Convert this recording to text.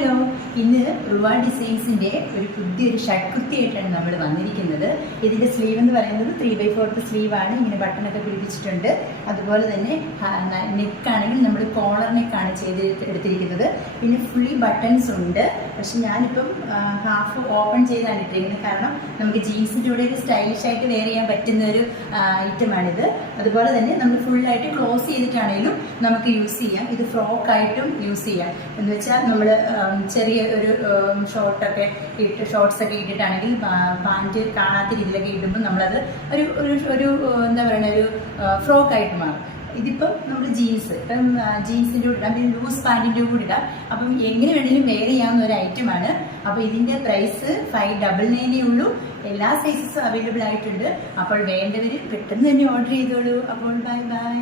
Hello, ഇന്ന് റുവ ഡിസൈൻസിൻ്റെ ഒരു പുതിയൊരു ഷഡ്കുർത്തിയായിട്ടാണ് നമ്മൾ വന്നിരിക്കുന്നത്. ഇതിൻ്റെ സ്ലീവ് എന്ന് പറയുന്നത് 3/4 സ്ലീവാണ്. ഇങ്ങനെ ബട്ടണൊക്കെ പിടിപ്പിച്ചിട്ടുണ്ട്. അതുപോലെ തന്നെ നെക്കാണെങ്കിൽ നമ്മൾ കോളർ നെക്കാണ് എടുത്തിരിക്കുന്നത്. പിന്നെ ഫുള്ളി ബട്ടൺസ് ഉണ്ട്. പക്ഷെ ഞാനിപ്പം ഹാഫ് ഓപ്പൺ ചെയ്താണ് ഇട്ടിരിക്കുന്നത്. കാരണം നമുക്ക് ജീൻസിൻ്റെ കൂടെ ഒരു സ്റ്റൈലിഷ് ആയിട്ട് വെയർ ചെയ്യാൻ പറ്റുന്ന ഒരു ഐറ്റമാണിത്. അതുപോലെ തന്നെ നമ്മൾ ഫുള്ളായിട്ട് ക്ലോസ് ചെയ്തിട്ടാണെങ്കിലും നമുക്ക് യൂസ് ചെയ്യാം. ഇത് ഫ്രോക്കായിട്ടും യൂസ് ചെയ്യാം. എന്ന് വെച്ചാൽ നമ്മൾ ചെറിയ ഒരു ഷോർട്സൊക്കെ ഇട്ടിട്ടാണെങ്കിൽ പാൻറ്റ് കാണാത്ത രീതിയിലൊക്കെ ഇടുമ്പോൾ നമ്മളത് ഒരു എന്താ പറയുക, ഒരു ഫ്രോക്കായിട്ട് മാറും. ഇതിപ്പം നമ്മൾ ജീൻസ് ഇപ്പം ജീൻസിൻ്റെ കൂടെ ഇടാം, പിന്നെ ലൂസ് പാൻറ്റിൻ്റെ കൂടെ ഇടാം. അപ്പം എങ്ങനെ വേണമെങ്കിലും വെയർ ചെയ്യാവുന്ന ഒരു ഐറ്റമാണ്. അപ്പോൾ ഇതിൻ്റെ പ്രൈസ് 599 ഉള്ളൂ. എല്ലാ സൈസസും അവൈലബിൾ ആയിട്ടുണ്ട്. അപ്പോൾ വേണ്ടവർ പെട്ടെന്ന് തന്നെ ഓർഡർ ചെയ്തോളൂ. അപ്പോൾ ബൈ ബൈ.